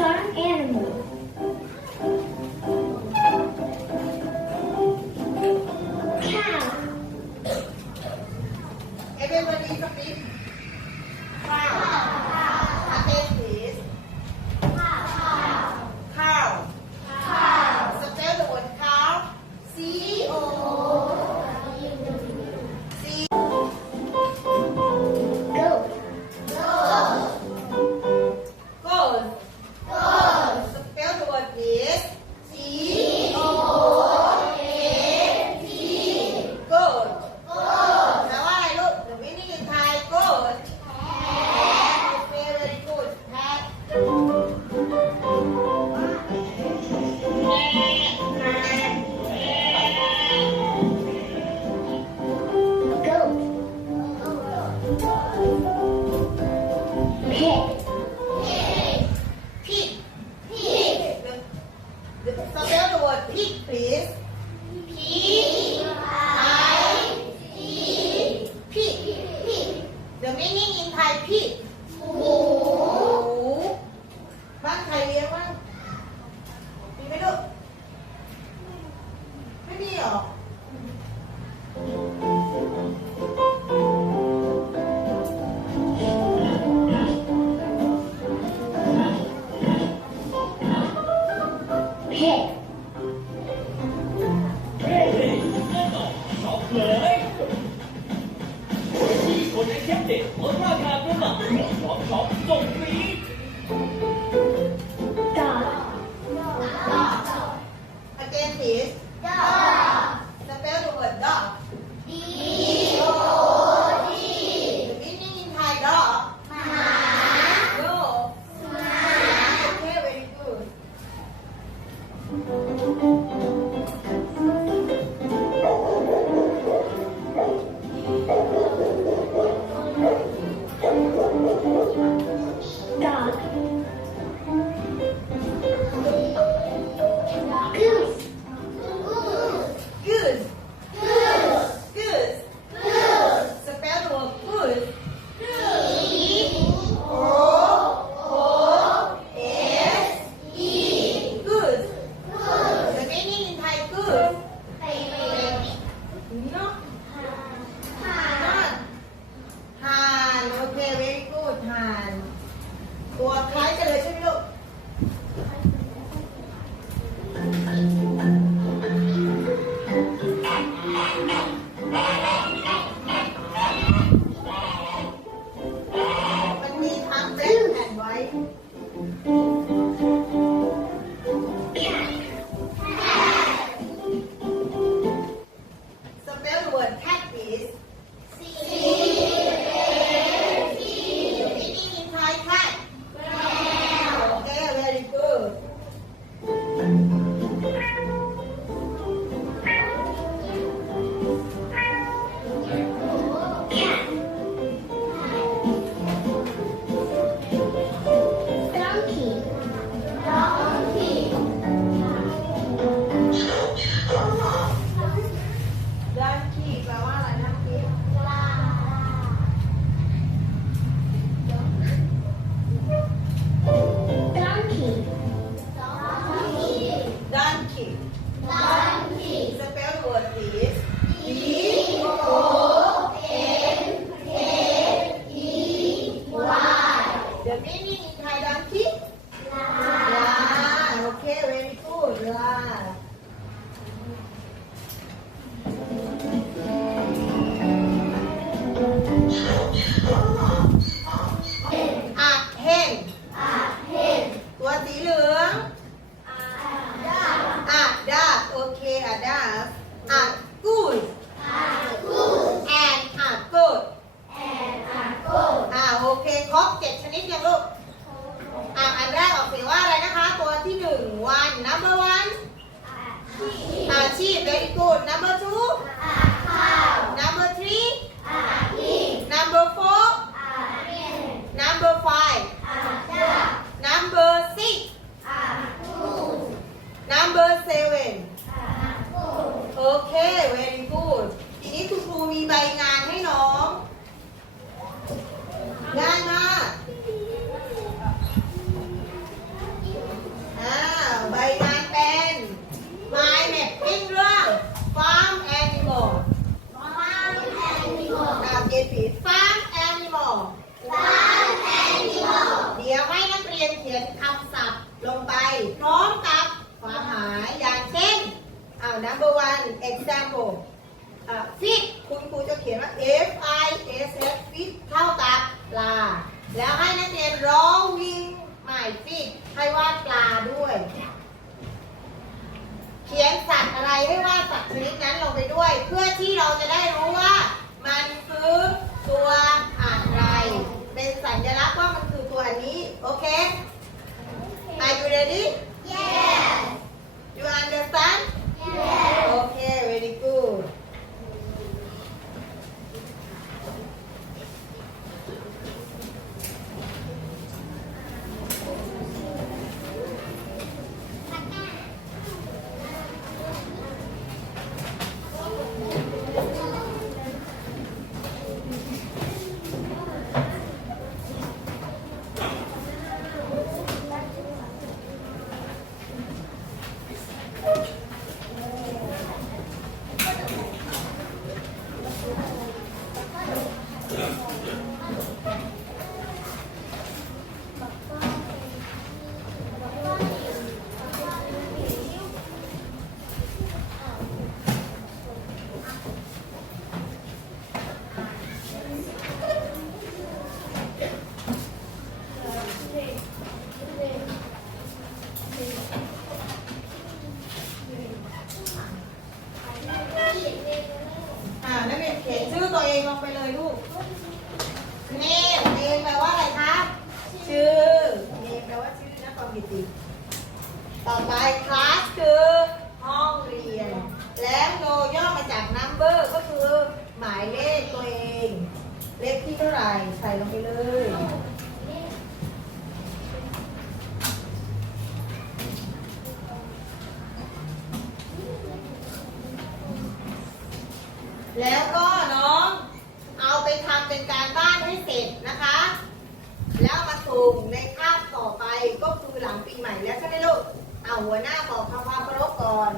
for animal. real เคเวรี่กูดผ่าน ตัวคล้ายกันเลยใช่ไหมลูกมันมีทั้บเส้นแผ่นไว้ see you. Very good. Number example อ่า fish คุณครูจะเขียนว่า f i s fish เท่ากับปลา แล้วให้นักเรียนร้องวิ่งหมาย fish ให้วาดปลาด้วย เขียนสัตว์อะไรให้ว่าสัตว์ชนิดนั้นลงไปด้วย เพื่อที่เราจะได้รู้ว่า มันคือตัวอะไร เป็นสัญลักษณ์ว่ามันคือตัวนนี้ โอเค Are you ready Yes. You understand Yes. Okay very good อ่านักเรียนเขียนชื่อตัวเองลงไปเลยลูก เนมเนมแปลว่าอะไรคะ ชื่อ เนมแปลว่าชื่อนะฟังดีๆ ต่อไปค่ะาสคือห้องเรียน แล้วโลย่อมาจาก number ก็คือ หมายเลขตัวเอง เลขที่เท่าไหร่ใส่ลงไปเลย แล้วก็น้องเอาไปทำเป็นการบ้านให้เสร็จนะคะ แล้วมาส่งในคาบต่อไปก็คือหลังปีใหม่แล้วใช่ไหมลูก เอา หัวหน้าบอกคำความเคารพก่อน